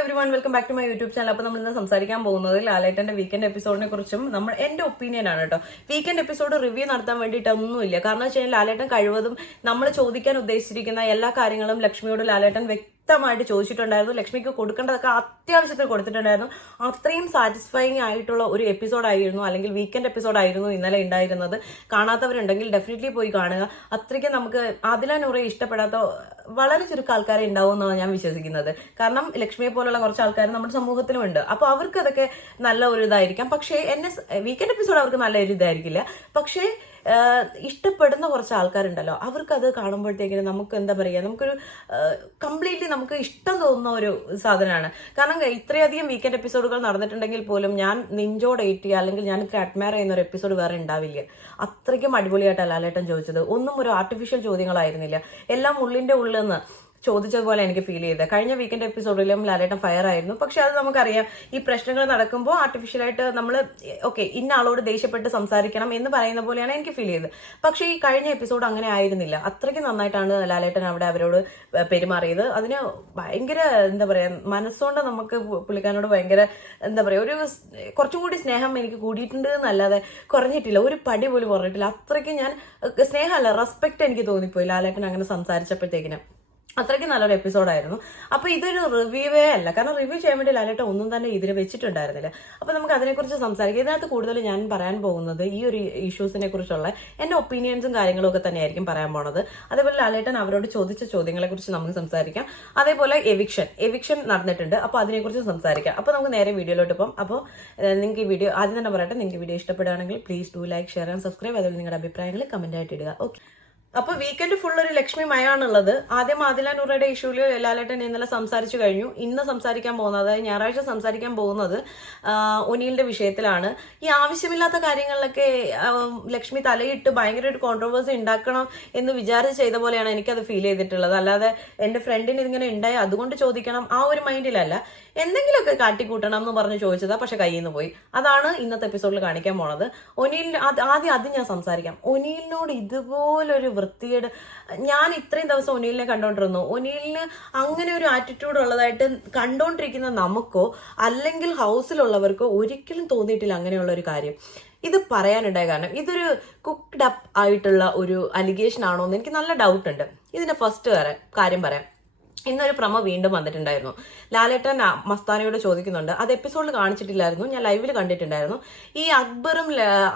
Every one welcome back to my YouTube channel. അപ്പോൾ നമ്മൾ ഇന്ന് സംസാരിക്കാൻ പോകുന്നത് ലാലേട്ടന്റെ വീക്കെൻഡ് എപ്പിസോഡിനെ കുറിച്ചും എന്റെ ഒപ്പീനിയൻ ആണ് കേട്ടോ. വീക്കെൻഡ് എപ്പിസോഡ് റിവ്യൂ നടത്താൻ വേണ്ടിയിട്ടൊന്നുമില്ല. കാരണം വെച്ച് കഴിഞ്ഞാൽ ലാലേട്ടൻ കഴിവതും നമ്മൾ ചോദിക്കാൻ ഉദ്ദേശിച്ചിരിക്കുന്ന എല്ലാ കാര്യങ്ങളും ലക്ഷ്മിയോട് ലാലേട്ടൻ വ്യക്തമായിട്ട് ചോദിച്ചിട്ടുണ്ടായിരുന്നു. ലക്ഷ്മിക്ക് കൊടുക്കേണ്ടതൊക്കെ അത്യാവശ്യത്തിൽ കൊടുത്തിട്ടുണ്ടായിരുന്നു. അത്രയും സാറ്റിസ്ഫൈങ് ആയിട്ടുള്ള ഒരു എപ്പിസോഡായിരുന്നു, അല്ലെങ്കിൽ വീക്കെൻഡ് എപ്പിസോഡായിരുന്നു ഇന്നലെ ഉണ്ടായിരുന്നത്. കാണാത്തവരുണ്ടെങ്കിൽ ഡെഫിനറ്റ്ലി പോയി കാണുക. അത്രയ്ക്ക് നമുക്ക് ആദില നൂറെ ഇഷ്ടപ്പെടാത്ത വളരെ ചുരുക്കം ആൾക്കാരെ ഉണ്ടാവും എന്നാണ് ഞാൻ വിശ്വസിക്കുന്നത്. കാരണം ലക്ഷ്മിയെ പോലുള്ള കുറച്ച് ആൾക്കാർ നമ്മുടെ സമൂഹത്തിലുമുണ്ട്. അപ്പോൾ അവർക്ക് അതൊക്കെ നല്ല ഒരു ഇതായിരിക്കാം. പക്ഷേ വീക്കെൻഡ് എപ്പിസോഡ് അവർക്ക് നല്ല ഒരു ഇതായിരിക്കില്ല. പക്ഷേ ഇഷ്ടപ്പെടുന്ന കുറച്ച് ആൾക്കാരുണ്ടല്ലോ, അവർക്ക് അത് കാണുമ്പോഴത്തേക്കിനും നമുക്ക് എന്താ പറയുക, നമുക്കൊരു കംപ്ലീറ്റ്ലി നമുക്ക് ഇഷ്ടം തോന്നുന്ന ഒരു സാധനമാണ്. കാരണം ഇത്രയധികം വീക്കെൻഡ് എപ്പിസോഡുകൾ നടന്നിട്ടുണ്ടെങ്കിൽ പോലും ഞാൻ നെഞ്ചോടെ ഏറ്റിയ അല്ലെങ്കിൽ ഞാൻ ഇത്ര അഡ്മയർ ചെയ്യുന്ന ഒരു എപ്പിസോഡ് വേറെ ഉണ്ടാവില്ല. അത്രയ്ക്കും അടിപൊളിയായിട്ടല്ല ലാലേട്ടൻ ചോദിച്ചത്. ഒന്നും ഒരു ആർട്ടിഫിഷ്യൽ ചോദ്യങ്ങളായിരുന്നില്ല. എല്ലാം ഉള്ളിന്റെ ഉള്ളിൽ നിന്ന് ചോദിച്ചതുപോലെ എനിക്ക് ഫീൽ ചെയ്തത്. കഴിഞ്ഞ വീക്കെൻഡ് എപ്പിസോഡിലും ലാലേട്ടൻ ഫയർ ആയിരുന്നു. പക്ഷെ അത് നമുക്കറിയാം, ഈ പ്രശ്നങ്ങൾ നടക്കുമ്പോൾ ആർട്ടിഫിഷ്യലായിട്ട് നമ്മൾ ഇന്ന ആളോട് ദേഷ്യപ്പെട്ട് സംസാരിക്കണം എന്ന് പറയുന്ന പോലെയാണ് എനിക്ക് ഫീൽ ചെയ്തത്. പക്ഷെ ഈ കഴിഞ്ഞ എപ്പിസോഡ് അങ്ങനെ ആയിരുന്നില്ല. അത്രയ്ക്ക് നന്നായിട്ടാണ് ലാലേട്ടൻ അവിടെ അവരോട് പെരുമാറിയത്. അതിന് ഭയങ്കര എന്താ പറയുക, മനസ്സുകൊണ്ട് നമുക്ക് പുള്ളിക്കാരനോട് ഭയങ്കര എന്താ പറയുക, ഒരു കുറച്ചും കൂടി സ്നേഹം എനിക്ക് കൂടിയിട്ടുണ്ട് എന്നല്ലാതെ കുറഞ്ഞിട്ടില്ല. ഒരു പടി പോലും കുറഞ്ഞിട്ടില്ല. അത്രയ്ക്ക് ഞാൻ സ്നേഹമല്ല, റെസ്പെക്ട് എനിക്ക് തോന്നിപ്പോയി ലാലേട്ടൻ അങ്ങനെ സംസാരിച്ചപ്പോഴത്തേക്കിനും. അത്രയ്ക്ക് നല്ലൊരു എപ്പിസോഡായിരുന്നു. അപ്പൊ ഇതൊരു റിവ്യൂവേ അല്ല, കാരണം റിവ്യൂ ചെയ്യാൻ വേണ്ടി ലാലേട്ടൻ ഒന്നും തന്നെ ഇതിന് വെച്ചിട്ടുണ്ടായിരുന്നില്ല. അപ്പൊ നമുക്ക് അതിനെക്കുറിച്ച് സംസാരിക്കാം. ഇതിനകത്ത് കൂടുതൽ ഞാൻ പറയാൻ പോകുന്നത് ഈ ഒരു ഇഷ്യൂസിനെ കുറിച്ചുള്ള എന്റെ ഒപ്പീനിയൻസും കാര്യങ്ങളും ഒക്കെ തന്നെയായിരിക്കും പറയാൻ പോണത്. അതേപോലെ ലാലേട്ടൻ അവരോട് ചോദിച്ച ചോദ്യങ്ങളെ കുറിച്ച് നമുക്ക് സംസാരിക്കാം. അതേപോലെ എവിക്ഷൻ നടന്നിട്ടുണ്ട്, അപ്പൊ അതിനെക്കുറിച്ച് സംസാരിക്കാം. അപ്പൊ നമുക്ക് നേരെ വീഡിയോയിലോട്ട് പോകാം. അപ്പോൾ നിങ്ങൾക്ക് ഈ വീഡിയോ ആദ്യം തന്നെ പറയട്ടെ, നിങ്ങൾക്ക് വീഡിയോ ഇഷ്ടപ്പെടുകയാണെങ്കിൽ please do like, share and subscribe. അതുപോലെ നിങ്ങളുടെ അഭിപ്രായങ്ങൾ കമന്റ് ആയിട്ട് ഇടുക. ഓക്കെ, അപ്പൊ വീക്കെൻഡ് ഫുൾ ഒരു ലക്ഷ്മി മയാണുള്ളത്. ആദ്യം ആദില നൂറയുടെ ഇഷ്യൂല് ലാലേട്ടൻ ഇന്നലെ സംസാരിച്ചു കഴിഞ്ഞു. ഇന്ന് സംസാരിക്കാൻ പോകുന്നത്, അതായത് ഞായറാഴ്ച സംസാരിക്കാൻ പോകുന്നത് ഒനിലിന്റെ വിഷയത്തിലാണ്. ഈ ആവശ്യമില്ലാത്ത കാര്യങ്ങളിലൊക്കെ ലക്ഷ്മി തലയിട്ട് ഭയങ്കര ഒരു കോൺട്രവേഴ്സി ഉണ്ടാക്കണം എന്ന് വിചാരിച്ച് ചെയ്ത പോലെയാണ് എനിക്കത് ഫീൽ ചെയ്തിട്ടുള്ളത്. അല്ലാതെ എന്റെ ഫ്രണ്ടിന് ഇതിങ്ങനെ ഉണ്ടായി അതുകൊണ്ട് ചോദിക്കണം ആ ഒരു മൈൻഡിലല്ല. എന്തെങ്കിലുമൊക്കെ കാട്ടിക്കൂട്ടണം എന്ന് പറഞ്ഞ് ചോദിച്ചതാ, പക്ഷെ കയ്യിൽ നിന്ന് പോയി. അതാണ് ഇന്നത്തെ എപ്പിസോഡിൽ കാണിക്കാൻ പോണത്. ഒനിലിന് ആദ്യം അത് ഞാൻ സംസാരിക്കാം. ഒനിലിനോട് ഇതുപോലൊരു വൃത്തികേട് ഞാൻ ഇത്രയും ദിവസം ഒനിലിനെ കണ്ടോണ്ടിരുന്നു. ഒനിലിന് അങ്ങനെ ഒരു ആറ്റിറ്റ്യൂഡ് ഉള്ളതായിട്ട് കണ്ടോണ്ടിരിക്കുന്ന നമുക്കോ അല്ലെങ്കിൽ ഹൗസിലുള്ളവർക്കോ ഒരിക്കലും തോന്നിയിട്ടില്ല അങ്ങനെയുള്ള ഒരു കാര്യം. ഇത് പറയാനുണ്ടായ കാരണം ഇതൊരു കുക്ക്ഡ് അപ്പ് ആയിട്ടുള്ള ഒരു അലിഗേഷൻ ആണോ എന്ന് എനിക്ക് നല്ല ഡൗട്ട് ഉണ്ട്. ഇതിന്റെ ഫസ്റ്റ് കാര്യം പറയാം. ഇന്നൊരു പ്രമോ വീണ്ടും വന്നിട്ടുണ്ടായിരുന്നു. ലാലേട്ടൻ മസ്താനിയോട് ചോദിക്കുന്നുണ്ട്. അത് എപ്പിസോഡിൽ കാണിച്ചിട്ടില്ലായിരുന്നു, ഞാൻ ലൈവിൽ കണ്ടിട്ടുണ്ടായിരുന്നു. ഈ അക്ബറും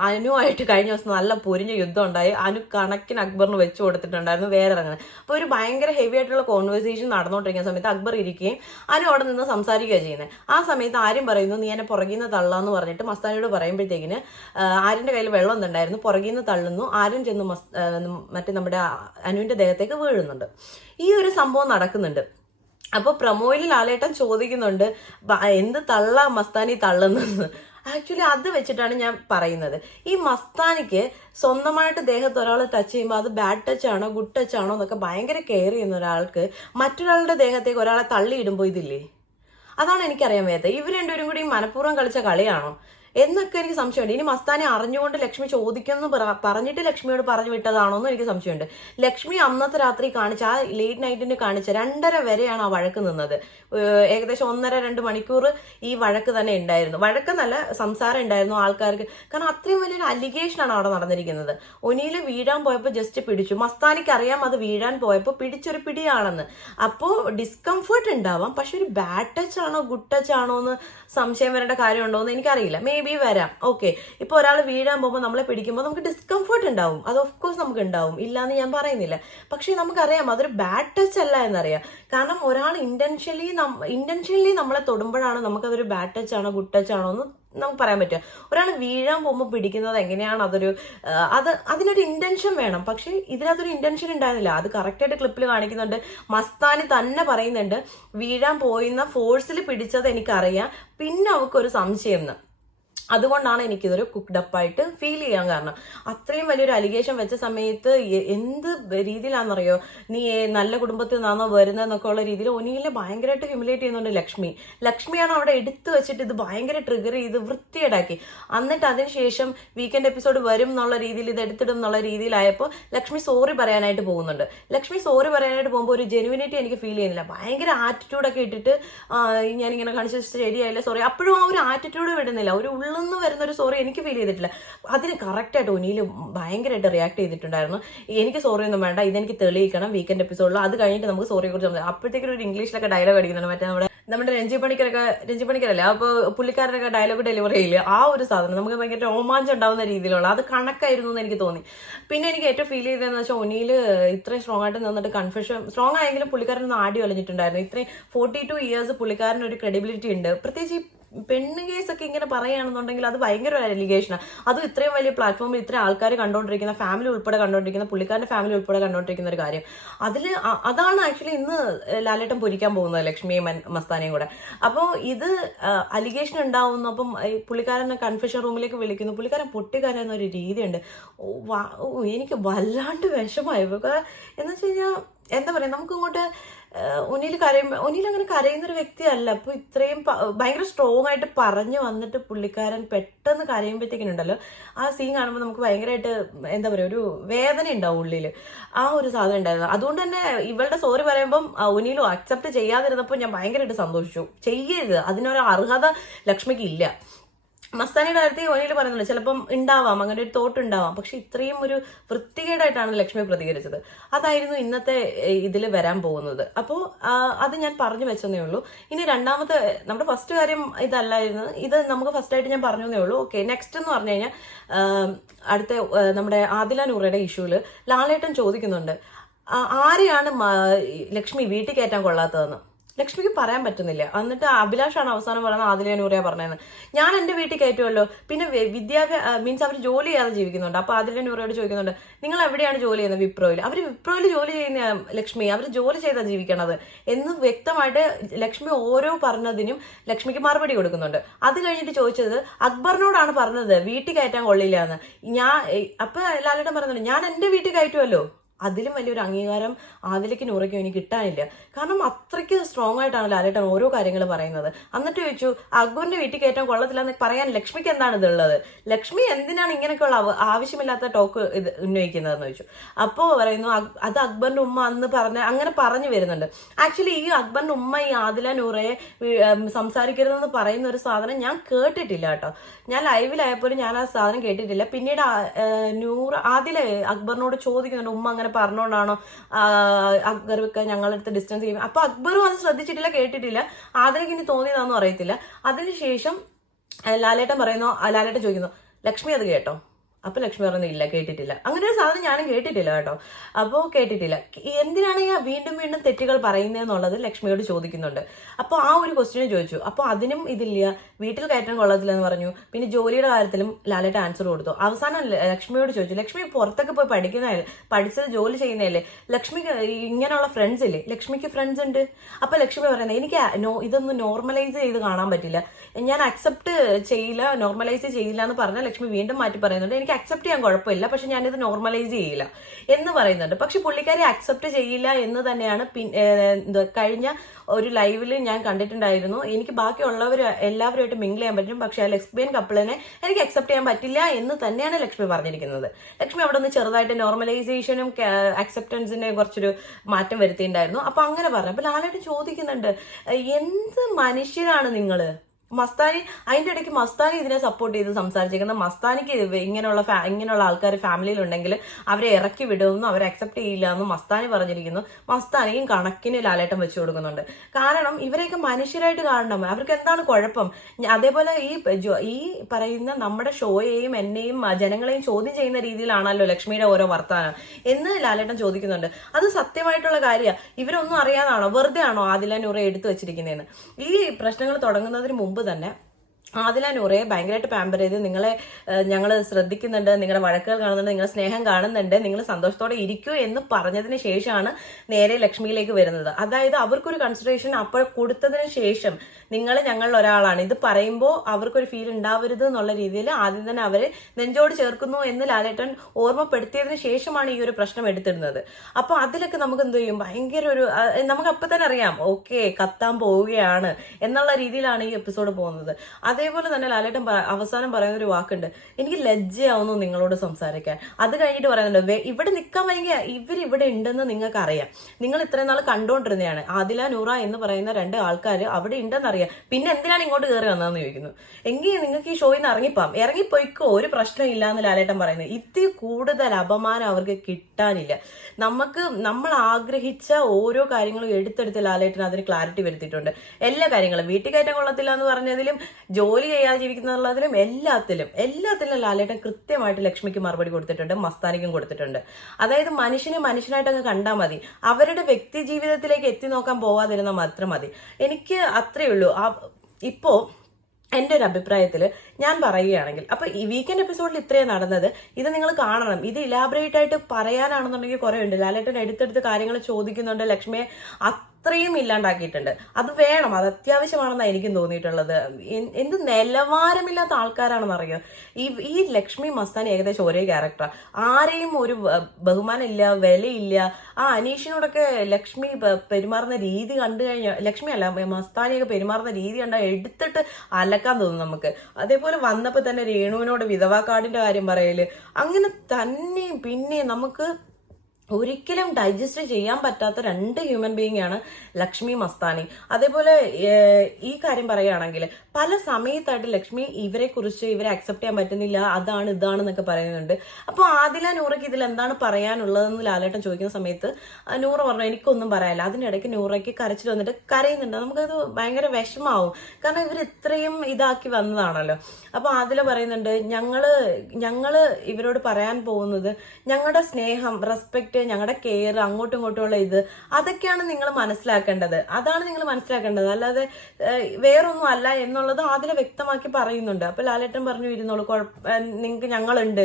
അനുവായിട്ട് കഴിഞ്ഞ ദിവസം നല്ല പൊരിഞ്ഞ യുദ്ധം ഉണ്ടായി. അനു കണക്കിന് അക്ബറിന് വെച്ചു കൊടുത്തിട്ടുണ്ടായിരുന്നു വേറെ ഇറങ്ങുന്നത്. അപ്പോൾ ഒരു ഭയങ്കര ഹെവി ആയിട്ടുള്ള കോൺവെർസേഷൻ നടന്നുകൊണ്ടിരിക്കുന്ന സമയത്ത് അക്ബർ ഇരിക്കുകയും അനു അവിടെ നിന്ന് സംസാരിക്കുകയാണ് ചെയ്യുന്നത്. ആ സമയത്ത് ആരും പറയുന്നു നീ എന്നെ പുറകിൽ നിന്ന് തള്ളാന്ന് പറഞ്ഞിട്ട് മസ്താനിയോട് പറയുമ്പോഴത്തേക്കിന് ആര്യന്റെ കയ്യിൽ വെള്ളം ഉണ്ടായിരുന്നു, പുറകിൽ നിന്ന് തള്ളുന്നു. ആരും ചെന്ന് മറ്റേ നമ്മുടെ അനുവിന്റെ ദേഹത്തേക്ക് വീഴുന്നുണ്ട്. ഈ ഒരു സംഭവം നടക്കുന്നുണ്ട്. അപ്പൊ പ്രമോയിൽ ലാലേട്ടൻ ചോദിക്കുന്നുണ്ട് എന്ത് തള്ള മസ്താനി തള്ളുന്നത്. ആക്ച്വലി അത് വെച്ചിട്ടാണ് ഞാൻ പറയുന്നത്. ഈ മസ്താനിക്ക് സ്വന്തമായിട്ട് ദേഹത്ത് ഒരാൾ ടച്ച് ചെയ്യുമ്പോൾ അത് ബാഡ് ടച്ച് ആണോ ഗുഡ് ടച്ച് ആണോ എന്നൊക്കെ ഭയങ്കര കെയർ ചെയ്യുന്ന ഒരാൾക്ക് മറ്റൊരാളുടെ ദേഹത്തേക്ക് ഒരാളെ തള്ളിയിടുമ്പോൾ ഇതില്ലേ, അതാണ് എനിക്കറിയാൻ വയ്യാത്തത്. ഇവർ രണ്ടുപേരും കൂടി മനഃപൂർവ്വം കളിച്ച കളിയാണോ എന്നൊക്കെ എനിക്ക് സംശയമുണ്ട്. ഇനി മസ്താനെ അറിഞ്ഞുകൊണ്ട് ലക്ഷ്മി ചോദിക്കുമെന്ന് പറഞ്ഞിട്ട് ലക്ഷ്മിയോട് പറഞ്ഞു വിട്ടതാണോ എന്ന് എനിക്ക് സംശയമുണ്ട്. ലക്ഷ്മി അന്നത്തെ രാത്രി കാണിച്ച ആ ലേറ്റ് നൈറ്റിന് കാണിച്ച 2:30 വരെയാണ് ആ വഴക്ക് നിന്നത്. ഏകദേശം 1.5-2 മണിക്കൂർ ഈ വഴക്ക് തന്നെ ഉണ്ടായിരുന്നു. വഴക്കെന്നല്ല, സംസാരം ഉണ്ടായിരുന്നു ആൾക്കാർക്ക്. കാരണം അത്രയും വലിയൊരു അലിഗേഷനാണ് അവിടെ നടന്നിരിക്കുന്നത്. ഒനിയിൽ വീഴാൻ പോയപ്പോൾ ജസ്റ്റ് പിടിച്ചു. മസ്താനിക്ക് അറിയാം അത് വീഴാൻ പോയപ്പോൾ പിടിച്ചൊരു പിടിയാണെന്ന്. അപ്പോൾ ഡിസ്കംഫേർട്ട് ഉണ്ടാവാം, പക്ഷെ ഒരു ബാഡ് ടച്ച് ആണോ ഗുഡ് ടച്ച് ആണോ എന്ന് സംശയം വരേണ്ട കാര്യമുണ്ടോ എന്ന് എനിക്കറിയില്ല. വരാം. ഓക്കെ, ഇപ്പൊ ഒരാൾ വീഴാൻ പോകുമ്പോൾ നമ്മളെ പിടിക്കുമ്പോൾ നമുക്ക് ഡിസ്കംഫർട്ട് ഉണ്ടാവും. അത് ഓഫ് കോഴ്സ് നമുക്ക് ഉണ്ടാവും, ഇല്ലാന്ന് ഞാൻ പറയുന്നില്ല. പക്ഷെ നമുക്കറിയാം അതൊരു ബാഡ് ടച്ച് അല്ല എന്നറിയാം. കാരണം ഒരാൾ ഇന്റൻഷനലി നമ്മളെ തൊടുമ്പോഴാണ് നമുക്കതൊരു ബാഡ് ടച്ച് ആണോ ഗുഡ് ടച്ച് ആണോ എന്ന് നമുക്ക് പറയാൻ പറ്റുക. ഒരാൾ വീഴാൻ പോകുമ്പോൾ പിടിക്കുന്നത് എങ്ങനെയാണ്, അതിനൊരു ഇന്റൻഷൻ വേണം. പക്ഷെ ഇതിനകത്തൊരു ഇന്റൻഷൻ ഉണ്ടായിരുന്നില്ല. അത് കറക്റ്റായിട്ട് ക്ലിപ്പിൽ കാണിക്കുന്നുണ്ട്. മസ്താനി തന്നെ പറയുന്നുണ്ട് വീഴാൻ പോയിന്ന ഫോഴ്സിൽ പിടിച്ചത് എനിക്കറിയാം, പിന്നെ അവൾക്കൊരു സംശയം എന്ന്. അതുകൊണ്ടാണ് എനിക്കിതൊരു കുക്ക്ഡപ്പായിട്ട് ഫീൽ ചെയ്യാൻ കാരണം. അത്രയും വലിയൊരു അലിഗേഷൻ വെച്ച സമയത്ത് എന്ത് രീതിയിലാണെന്നറിയോ, നീ നല്ല കുടുംബത്തിൽ നിന്നാണോ വരുന്നതെന്നൊക്കെ ഉള്ള രീതിയിൽ ഒനിയിലെ ഭയങ്കരമായിട്ട് ഹ്യൂമിലേറ്റ് ചെയ്യുന്നുണ്ട് ലക്ഷ്മിയാണ് അവിടെ എടുത്തു വെച്ചിട്ട് ഇത് ഭയങ്കര ട്രിഗർ ചെയ്ത് വൃത്തിയേടാക്കി. എന്നിട്ട് അതിനുശേഷം വീക്കെൻഡ് എപ്പിസോഡ് വരും എന്നുള്ള രീതിയിൽ ഇത് എടുത്തിടും എന്നുള്ള രീതിയിലായപ്പോൾ ലക്ഷ്മി സോറി പറയാനായിട്ട് പോകുന്നുണ്ട്. ലക്ഷ്മി സോറി പറയാനായിട്ട് പോകുമ്പോൾ ഒരു ജെനുവിനിറ്റി എനിക്ക് ഫീൽ ചെയ്യുന്നില്ല. ഭയങ്കര ആറ്റിറ്റ്യൂഡൊക്കെ ഇട്ടിട്ട് ഞാനിങ്ങനെ കാണിച്ചത് ശരിയായില്ല സോറി, അപ്പോഴും ആ ഒരു ആറ്റിറ്റ്യൂഡ് വിടുന്നില്ല. ഒരു ഉള്ളെന്ന് വരുന്ന ഒരു സോറി എനിക്ക് ഫീൽ ചെയ്തിട്ടില്ല. അതിന് കറക്റ്റായിട്ട് ഒനിയിൽ ഭയങ്കരമായിട്ട് റിയാക്ട് ചെയ്തിട്ടുണ്ടായിരുന്നു. എനിക്ക് സോറി ഒന്നും വേണ്ട, ഇതെനിക്ക് തെളിയിക്കണം വീക്കെൻഡ് എപ്പിസോഡിൽ, അത് കഴിഞ്ഞിട്ട് നമുക്ക് സോറിയെ കുറിച്ച് സംസാരിക്കാം. അപ്പോഴത്തേക്കും ഒരു ഇംഗ്ലീഷിലൊക്കെ ഡയലോഗ് അടിക്കുന്നുണ്ട്, മറ്റേ നമ്മുടെ രഞ്ജി പണിക്കരല്ലേ, അപ്പോൾ പുള്ളിക്കാരനൊക്കെ ഡയലോഗ് ഡെലിവറി ചെയ്യില്ല, ആ ഒരു സാധനം നമുക്ക് ഭയങ്കര രോമാഞ്ചം ഉണ്ടാവുന്ന രീതിയിലുള്ള അത് കണക്കായിരുന്നു എന്ന് എനിക്ക് തോന്നി. പിന്നെ എനിക്ക് ഏറ്റവും ഫീൽ ചെയ്തതെന്ന് വെച്ചാൽ ഒനിയിൽ ഇത്രയും സ്ട്രോങ് ആയിട്ട് നിന്നിട്ട് കൺഫ്യൂഷൻ സ്ട്രോങ് ആയെങ്കിലും പുള്ളിക്കാരനൊന്നും ആടി വലഞ്ഞിട്ടുണ്ടായിരുന്നു. ഇത്രയും 42 years പുള്ളിക്കാരന് ഒരു ക്രെഡിബിലിറ്റി ഉണ്ട്. പ്രത്യേകിച്ച് പെണ്ണ് കേസൊക്കെ ഇങ്ങനെ പറയുകയാണെന്നുണ്ടെങ്കിൽ അത് ഭയങ്കര ഒരു അലിഗേഷനാണ്. അതും ഇത്രയും വലിയ പ്ലാറ്റ്ഫോമിൽ ഇത്രയും ആൾക്കാർ കണ്ടുകൊണ്ടിരിക്കുന്ന, ഫാമിലി ഉൾപ്പെടെ കണ്ടുകൊണ്ടിരിക്കുന്ന, പുള്ളിക്കാരൻ്റെ ഫാമിലി ഉൾപ്പെടെ കണ്ടുകൊണ്ടിരിക്കുന്ന ഒരു കാര്യം. അതാണ് ആക്ച്വലി ഇന്ന് ലാലേട്ടൻ പൊരിക്കാൻ പോകുന്നത്, ലക്ഷ്മിയും മസ്താനയും കൂടെ. അപ്പോൾ ഇത് അലിഗേഷൻ ഉണ്ടാവുന്നു. അപ്പം പുള്ളിക്കാരനെ കൺഫെഷൻ റൂമിലേക്ക് വിളിക്കുന്നു. പുള്ളിക്കാരൻ പൊട്ടിക്കാരെന്നൊരു രീതിയുണ്ട്. എനിക്ക് വല്ലാണ്ട് വിഷമായി. എന്ന് വെച്ച് കഴിഞ്ഞാൽ എന്താ പറയുക, നമുക്ക് ഇങ്ങോട്ട് ഒനിയിൽ അങ്ങനെ കരയുന്നൊരു വ്യക്തിയല്ല. അപ്പോൾ ഇത്രയും ഭയങ്കര സ്ട്രോങ് ആയിട്ട് പറഞ്ഞു വന്നിട്ട് പുള്ളിക്കാരൻ പെട്ടെന്ന് കരയുമ്പോഴത്തേക്കിനുണ്ടല്ലോ, ആ സീൻ കാണുമ്പോൾ നമുക്ക് ഭയങ്കരമായിട്ട് എന്താ പറയുക, ഒരു വേദന ഉണ്ടാവും ഉള്ളിൽ. ആ ഒരു സാധനം ഉണ്ടായിരുന്നു. അതുകൊണ്ട് തന്നെ ഇവളുടെ സോറി പറയുമ്പം ഒനിയിലും അക്സെപ്റ്റ് ചെയ്യാതിരുന്നപ്പോൾ ഞാൻ ഭയങ്കരമായിട്ട് സന്തോഷിച്ചു. ചെയ്യരുത്, അതിനൊരു അർഹത ലക്ഷ്മിക്ക് ഇല്ല. മസ്താനിയുടെ കാര്യത്തിൽ ഒനിയിൽ പറയുന്നുണ്ട് ചിലപ്പം ഉണ്ടാവാം, അങ്ങനെ ഒരു തോട്ട് ഉണ്ടാവാം. പക്ഷെ ഇത്രയും ഒരു വൃത്തികേടായിട്ടാണ് ലക്ഷ്മി പ്രതികരിച്ചത്. അതായിരുന്നു ഇന്നത്തെ ഇതിൽ വരാൻ പോകുന്നത്. അപ്പോൾ അത് ഞാൻ പറഞ്ഞു വെച്ചതേ ഉള്ളൂ. ഇനി രണ്ടാമത്തെ നമ്മുടെ ഫസ്റ്റ് കാര്യം ഇതല്ലായിരുന്നു, ഇത് നമുക്ക് ഫസ്റ്റ് ആയിട്ട് ഞാൻ പറഞ്ഞതേ ഉള്ളൂ. ഓക്കെ, നെക്സ്റ്റ് എന്ന് പറഞ്ഞു കഴിഞ്ഞാൽ അടുത്ത നമ്മുടെ ആദില നൂറയുടെ ഇഷ്യൂല് ലാലേട്ടൻ ചോദിക്കുന്നുണ്ട് ആരെയാണ് ലക്ഷ്മി വീട്ടിൽ കയറ്റാൻ കൊള്ളാത്തതെന്ന്. ലക്ഷ്മിക്ക് പറയാൻ പറ്റുന്നില്ല. എന്നിട്ട് അഭിലാഷാണ് അവസാനം പറയുന്നത് ആദില നൂറയാ പറഞ്ഞതെന്ന്. ഞാൻ എൻ്റെ വീട്ടിൽ കയറ്റുമല്ലോ, പിന്നെ മീൻസ് അവർ ജോലി ചെയ്യാതെ ജീവിക്കുന്നുണ്ട്. അപ്പോൾ ആദില നൂറയോട് ചോദിക്കുന്നുണ്ട് നിങ്ങൾ എവിടെയാണ് ജോലി ചെയ്യുന്നത്? വിപ്രോയിൽ. അവർ വിപ്രോയിൽ ജോലി ചെയ്യുന്ന ലക്ഷ്മി, അവർ ജോലി ചെയ്താൽ ജീവിക്കണത് എന്ന് വ്യക്തമായിട്ട് ലക്ഷ്മി ഓരോ പറഞ്ഞതിനും ലക്ഷ്മിക്ക് മറുപടി കൊടുക്കുന്നുണ്ട്. അത് കഴിഞ്ഞിട്ട് ചോദിച്ചത് അക്ബറിനോടാണ് പറഞ്ഞത് വീട്ടിൽ കയറ്റാൻ കൊള്ളില്ല എന്ന്. അപ്പൊ ലാലേട്ടൻ പറയുന്നുണ്ട് ഞാൻ എൻ്റെ വീട്ടിൽ കയറ്റുമല്ലോ. അതിലും വലിയൊരു അംഗീകാരം ആദിലയ്ക്ക് നൂറയ്ക്കും എനിക്ക് കിട്ടാനില്ല. കാരണം അത്രയ്ക്ക് സ്ട്രോങ് ആയിട്ടാണ് ലാലേട്ടൻ ഓരോ കാര്യങ്ങൾ പറയുന്നത്. എന്നിട്ട് ചോദിച്ചു അക്ബറിന്റെ വീട്ടിൽ കയറ്റാൻ കൊള്ളത്തില്ല എന്ന് പറയാൻ ലക്ഷ്മിക്ക് എന്താണ് ഇതുള്ളത്? ലക്ഷ്മി എന്തിനാണ് ഇങ്ങനെയൊക്കെയുള്ള ആവശ്യമില്ലാത്ത ടോക്ക് ഇത് ഉന്നയിക്കുന്നതെന്ന് ചോദിച്ചു. അപ്പോൾ പറയുന്നു അത് അക്ബറിന്റെ ഉമ്മ അന്ന് അങ്ങനെ പറഞ്ഞു വരുന്നുണ്ട്. ആക്ച്വലി ഈ അക്ബറിന്റെ ഉമ്മ ഈ ആദില നൂറയെ സംസാരിക്കരുതെന്ന് പറയുന്ന ഒരു സാധനം ഞാൻ കേട്ടിട്ടില്ല കേട്ടോ. ഞാൻ ലൈവിലായപ്പോലും ഞാൻ ആ സാധനം കേട്ടിട്ടില്ല. പിന്നീട് ആദില അക്ബറിനോട് ചോദിക്കുന്നുണ്ട് ഉമ്മ അങ്ങനെ പറഞ്ഞോണ്ടാണോ അക്ബർക്ക് ഞങ്ങളടുത്ത് ഡിസ്റ്റൻസ് ചെയ്യും. അപ്പൊ അക്ബറും അത് ശ്രദ്ധിച്ചിട്ടില്ല, കേട്ടിട്ടില്ല. ആദിലയ്ക്ക് ഇനി തോന്നിയതാണെന്നും അറിയത്തില്ല. അതിനുശേഷം ലാലേട്ടൻ ചോദിക്കുന്നു ലക്ഷ്മി അത് കേട്ടോ? അപ്പൊ ലക്ഷ്മി പറയുന്നത് ഇല്ല, കേട്ടിട്ടില്ല. അങ്ങനെ ഒരു സാധനം ഞാനും കേട്ടിട്ടില്ല കേട്ടോ. അപ്പോൾ കേട്ടിട്ടില്ല. എന്തിനാണ് ഈ വീണ്ടും വീണ്ടും തെറ്റുകൾ പറയുന്നതെന്നുള്ളത് ലക്ഷ്മിയോട് ചോദിക്കുന്നുണ്ട്. അപ്പോൾ ആ ഒരു ക്വസ്റ്റ്യൻ ചോദിച്ചു. അപ്പോൾ അതിനും ഇതില്ല, വീട്ടിൽ കയറ്റാൻ കൊള്ളത്തില്ലെന്ന് പറഞ്ഞു. പിന്നെ ജോലിയുടെ കാര്യത്തിലും ലാലേട്ടൻ ആൻസർ കൊടുത്തു. അവസാനം ലക്ഷ്മിയോട് ചോദിച്ചു ലക്ഷ്മി പുറത്തൊക്കെ പോയി പഠിക്കുന്നതല്ലേ, പഠിച്ചത് ജോലി ചെയ്യുന്നതല്ലേ, ലക്ഷ്മിക്ക് ഇങ്ങനെയുള്ള ഫ്രണ്ട്സ് ഇല്ലേ? ലക്ഷ്മിക്ക് ഫ്രണ്ട്സ് ഉണ്ട്. അപ്പൊ ലക്ഷ്മി പറയുന്നത് എനിക്ക് ഇതൊന്നും നോർമലൈസ് ചെയ്ത് കാണാൻ പറ്റില്ല, ഞാൻ അക്സെപ്റ്റ് ചെയ്യില്ല, നോർമലൈസ് ചെയ്യില്ല എന്ന് പറഞ്ഞാൽ ലക്ഷ്മി വീണ്ടും മാറ്റി പറയുന്നുണ്ട് എനിക്ക് അക്സെപ്റ്റ് ചെയ്യാൻ കുഴപ്പമില്ല, പക്ഷെ ഞാനിത് നോർമലൈസ് ചെയ്യില്ല എന്ന് പറയുന്നുണ്ട്. പക്ഷെ പുള്ളിക്കാരി അക്സെപ്റ്റ് ചെയ്യില്ല എന്ന് തന്നെയാണ് കഴിഞ്ഞ ഒരു ലൈവിൽ ഞാൻ കണ്ടിട്ടുണ്ടായിരുന്നു. എനിക്ക് ബാക്കിയുള്ളവർ എല്ലാവരുമായിട്ട് മിങ്കിൾ ചെയ്യാൻ പറ്റും, പക്ഷെ ആ ലെസ്ബിയൻ കപ്പിളിനെ എനിക്ക് അക്സെപ്റ്റ് ചെയ്യാൻ പറ്റില്ല എന്ന് തന്നെയാണ് ലക്ഷ്മി പറഞ്ഞിരിക്കുന്നത്. ലക്ഷ്മി അവിടെ നിന്ന് ചെറുതായിട്ട് നോർമലൈസേഷനും അക്സെപ്റ്റൻസിന്റെ കുറച്ചൊരു മാറ്റം വരുത്തിയിട്ടുണ്ടായിരുന്നു. അപ്പൊ അങ്ങനെ പറഞ്ഞു. അപ്പൊ ലാലേട്ടൻ ചോദിക്കുന്നുണ്ട് എന്ത് മനുഷ്യരാണ് നിങ്ങള്? മസ്താനി അതിന്റെ ഇടയ്ക്ക് മസ്താനി ഇതിനെ സപ്പോർട്ട് ചെയ്ത് സംസാരിച്ചിരിക്കുന്നത്. മസ്താനിക്ക് ഇങ്ങനെയുള്ള ആൾക്കാർ ഫാമിലിയിലുണ്ടെങ്കിൽ അവരെ ഇറക്കി വിടുമെന്നും അവരെ അക്സെപ്റ്റ് ചെയ്യില്ല എന്നും മസ്താനി പറഞ്ഞിരിക്കുന്നു. മസ്താനിയും കണക്കിന് ലാലേട്ടൻ വെച്ചു കൊടുക്കുന്നുണ്ട്. കാരണം ഇവരെയൊക്കെ മനുഷ്യരായിട്ട് കാണണം, അവർക്ക് എന്താണ് കുഴപ്പം? അതേപോലെ ഈ പറയുന്ന നമ്മുടെ ഷോയെയും എന്നെയും ജനങ്ങളെയും ചോദ്യം ചെയ്യുന്ന രീതിയിലാണല്ലോ ലക്ഷ്മിയുടെ ഓരോ വർത്താനം എന്ന് ലാലേട്ടൻ ചോദിക്കുന്നുണ്ട്. അത് സത്യമായിട്ടുള്ള കാര്യമാണ്. ഇവരൊന്നും അറിയാതാണോ, വെറുതെ ആണോ ആദില നൂറ എടുത്തു വെച്ചിരിക്കുന്നതെന്ന്? ഈ പ്രശ്നങ്ങൾ തുടങ്ങുന്നതിന് മുമ്പ് തന്നെ ആദില നൂറെ ഭയങ്കരമായിട്ട് പാമ്പർ ചെയ്ത് നിങ്ങളെ ഞങ്ങൾ ശ്രദ്ധിക്കുന്നുണ്ട്, നിങ്ങളുടെ വഴക്കുകൾ കാണുന്നുണ്ട്, നിങ്ങളുടെ സ്നേഹം കാണുന്നുണ്ട്, നിങ്ങൾ സന്തോഷത്തോടെ ഇരിക്കൂ എന്ന് പറഞ്ഞതിന് ശേഷമാണ് നേരെ ലക്ഷ്മിയിലേക്ക് വരുന്നത്. അതായത് അവർക്കൊരു കൺസിഡറേഷൻ അപ്പോൾ കൊടുത്തതിന് ശേഷം നിങ്ങൾ ഞങ്ങളിൽ ഒരാളാണ് ഇത് പറയുമ്പോൾ അവർക്കൊരു ഫീൽ ഉണ്ടാവരുത് എന്നുള്ള രീതിയിൽ ആദ്യം തന്നെ അവരെ നെഞ്ചോട് ചേർക്കുന്നു എന്ന് ലാലേട്ടൻ ഓർമ്മപ്പെടുത്തിയതിന് ശേഷമാണ് ഈ ഒരു പ്രശ്നം എടുത്തിരുന്നത്. അപ്പൊ അതിലൊക്കെ നമുക്ക് എന്ത് ചെയ്യും, ഭയങ്കര ഒരു നമുക്ക് അപ്പൊ തന്നെ അറിയാം ഓക്കെ കത്താൻ പോവുകയാണ് എന്നുള്ള രീതിയിലാണ് ഈ എപ്പിസോഡ് പോകുന്നത്. അതേപോലെ തന്നെ ലാലേട്ടൻ അവസാനം പറയുന്ന ഒരു വാക്കുണ്ട്, എനിക്ക് ലജ്ജയാവുന്നു നിങ്ങളോട് സംസാരിക്കാൻ. അത് കഴിഞ്ഞിട്ട് പറയുന്നുണ്ട് ഇവിടെ നിൽക്കാൻ വൈകിയ ഇവരിവിടെ ഉണ്ടെന്ന് നിങ്ങൾക്ക് അറിയാം, നിങ്ങൾ ഇത്രയും നാൾ കണ്ടുകൊണ്ടിരുന്നതാണ്. ആദില നൂറ എന്ന് പറയുന്ന 2 ആൾക്കാർ അവിടെ ഉണ്ടെന്ന് അറിയാം, പിന്നെ എന്തിനാണ് ഇങ്ങോട്ട് കയറി വന്നതെന്ന് ചോദിക്കുന്നു. എങ്കിൽ നിങ്ങൾക്ക് ഈ ഷോയിൽ നിന്ന് ഇറങ്ങിപ്പോയിക്കോ, ഒരു പ്രശ്നമില്ല എന്ന് ലാലേട്ടൻ പറയുന്നത്. ഇതിൽ കൂടുതൽ അപമാനം അവർക്ക് കിട്ടാനില്ല. നമ്മൾ ആഗ്രഹിച്ച ഓരോ കാര്യങ്ങളും എടുത്തെടുത്ത് ലാലേട്ടൻ അതിന് ക്ലാരിറ്റി വരുത്തിയിട്ടുണ്ട്. എല്ലാ കാര്യങ്ങളും വീട്ടിൽ കയറ്റാൻ കൊള്ളത്തില്ല എന്ന് പറഞ്ഞതിലും ജോലി ചെയ്യാതെ ജീവിക്കുന്നുള്ളതിലും എല്ലാത്തിലും ലാലേട്ടൻ കൃത്യമായിട്ട് ലക്ഷ്മിക്ക് മറുപടി കൊടുത്തിട്ടുണ്ട്, മസ്താനിക്കും കൊടുത്തിട്ടുണ്ട്. അതായത് മനുഷ്യനായിട്ട് അങ്ങ് കണ്ടാൽ മതി, അവരുടെ വ്യക്തി ജീവിതത്തിലേക്ക് എത്തി നോക്കാൻ പോവാതിരുന്നാൽ മാത്രം മതി. എനിക്ക് അത്രയേ ഉള്ളൂ. ഇപ്പോ എൻ്റെ ഒരു അഭിപ്രായത്തിൽ ഞാൻ പറയുകയാണെങ്കിൽ, അപ്പൊ ഈ വീക്കെൻഡ് എപ്പിസോഡിൽ ഇത്രയും നടന്നത്, ഇത് നിങ്ങൾ കാണണം. ഇത് ഇലാബറേറ്റ് ആയിട്ട് പറയാനാണെന്നുണ്ടെങ്കിൽ കുറെ ഉണ്ട്. ലാലേട്ടൻ എടുത്തെടുത്ത് കാര്യങ്ങൾ ചോദിക്കുന്നുണ്ട്, ലക്ഷ്മിയെ അത്രയും ഇല്ലാണ്ടാക്കിയിട്ടുണ്ട്. അത് വേണം, അത് അത്യാവശ്യമാണെന്നാണ് എനിക്കും തോന്നിയിട്ടുള്ളത്. എന്ത് നിലവാരമില്ലാത്ത ആൾക്കാരാണെന്ന് ഈ ലക്ഷ്മി മസ്താനി ഏകദേശം ഒരേ ക്യാരക്ടർ, ആരെയും ഒരു ബഹുമാനം ഇല്ല, വിലയില്ല. ആ അനീഷിനോടൊക്കെ ലക്ഷ്മി പെരുമാറുന്ന രീതി കണ്ടു കഴിഞ്ഞാൽ, ലക്ഷ്മി അല്ല മസ്താനിയൊക്കെ പെരുമാറുന്ന രീതി കണ്ടാൽ എടുത്തിട്ട് അലക്കാൻ തോന്നും നമുക്ക്. അതേപോലെ വന്നപ്പോൾ തന്നെ രേണുവിനോട് വിധവാ കാർഡിന്റെ കാര്യം പറയല്, അങ്ങനെ തന്നെയും പിന്നെയും നമുക്ക് ഒരിക്കലും ഡൈജസ്റ്റ് ചെയ്യാൻ പറ്റാത്ത 2 ഹ്യൂമൻ ബീയിങ് ആണ് ലക്ഷ്മി മസ്താനി. അതേപോലെ ഈ കാര്യം പറയുകയാണെങ്കിൽ പല സമയത്തായിട്ട് ലക്ഷ്മി ഇവരെ അക്സെപ്റ്റ് ചെയ്യാൻ പറ്റുന്നില്ല, അതാണ് ഇതാണെന്നൊക്കെ പറയുന്നുണ്ട്. അപ്പോൾ ആദില നൂറയ്ക്ക് ഇതിൽ എന്താണ് പറയാനുള്ളതെന്ന് ലാലേട്ടൻ ചോദിക്കുന്ന സമയത്ത് നൂറ പറഞ്ഞു എനിക്കൊന്നും പറയാനില്ല. അതിനിടയ്ക്ക് നൂറയ്ക്ക് കരച്ചിൽ വന്നിട്ട് കരയുന്നുണ്ട്. നമുക്കത് ഭയങ്കര വിഷമാവും, കാരണം ഇവർ ഇത്രയും ഇതാക്കി വന്നതാണല്ലോ. അപ്പോൾ ആദില പറയുന്നുണ്ട് ഞങ്ങള് ഇവരോട് പറയാൻ പോകുന്നത് ഞങ്ങളുടെ സ്നേഹം, റെസ്പെക്ട്, ഞങ്ങളുടെ കെയർ, അങ്ങോട്ടും ഇങ്ങോട്ടുമുള്ള അതൊക്കെയാണ് നിങ്ങൾ മനസ്സിലാക്കേണ്ടത്. അല്ലാതെ വേറൊന്നും അല്ല എന്നുള്ളത് ആദ്യം വ്യക്തമാക്കി പറയുന്നുണ്ട്. അപ്പൊ ലാലേട്ടൻ പറഞ്ഞു ഇരുന്നോളൂ, നിങ്ങൾക്ക് ഞങ്ങളുണ്ട്,